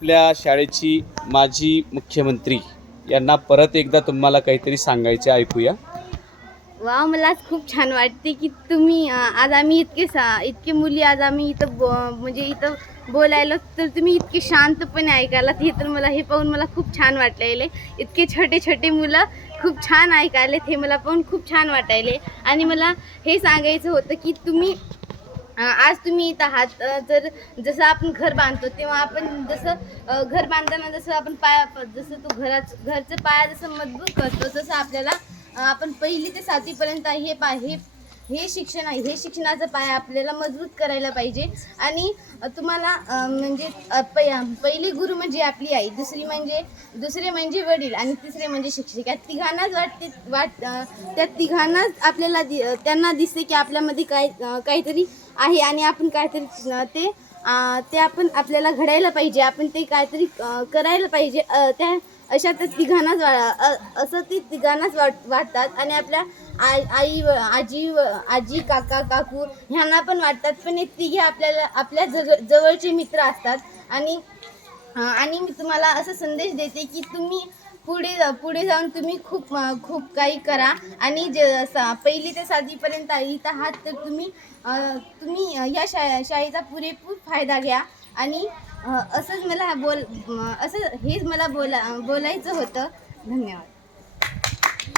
आपल्या शाळेची माजी मुख्यमंत्री यांना परत एकदा तुम्हाला काहीतरी सांगायचे ऐकूया. वा मला खूप छान वाटते की तुम्ही आज आम्ही इतके सा इतके मुली आज आम्ही इथं बो म्हणजे इथं बोलायला तर तुम्ही इतके शांतपणे ऐकायला हे तर मला हे पाहून मला खूप छान वाटायले. इतके छोटे छोटे मुलं खूप छान ऐकायलेत हे मला पाहून खूप छान वाटायले. आणि मला हे सांगायचं होतं की तुम्ही आज तुम्ही इथं आहात. जर तर जसं आपण घर बांधतो तेव्हा आपण जसं घर बांधताना जसं आपण पाया जसं तो घरा घरचं पाया जसं मजबूत करतो तसं आपल्याला आपण पहिली ते सातवीपर्यंत हे पा हे हे शिक्षण आहे. हे शिक्षणाचं पाया आपल्याला मजबूत करायला पाहिजे. आणि तुम्हाला म्हणजे पै पहिली गुरु म्हणजे आपली आई. दुसरी म्हणजे दुसरे म्हणजे वडील आणि तिसरे म्हणजे शिक्षक. या तिघांनाच वाटते वाट त्या तिघांनाच आपल्याला दि त्यांना दिसते की आपल्यामध्ये काय काहीतरी आहे आणि आपण काहीतरी ते ते आपण आपल्याला घडायला पाहिजे. आपण ते काहीतरी करायला पाहिजे. त्या अशा त्या तिघांनाच वा असं ते तिघांनाच वाट वाटतात आणि आपल्या आई आई व- आजी व- आजी काका काकू ह्यांना पण वाटतात. पण हे तिघे आपल्याला आपल्या जग जवळचे मित्र असतात. आणि आणि मी तुम्हाला असा संदेश देते की तुम्ही पुढे जा- पुढे जाऊन तुम्ही खूप खूप काही करा. आणि जे सा पहिली ते सातवीपर्यंत इथं आहात तर तुम्ही तुम्ही या शा शाळेचा पुरेपूर फायदा घ्या. आणि असंच मला बोल असं हेच मला बोला बोलायचं होतं. धन्यवाद.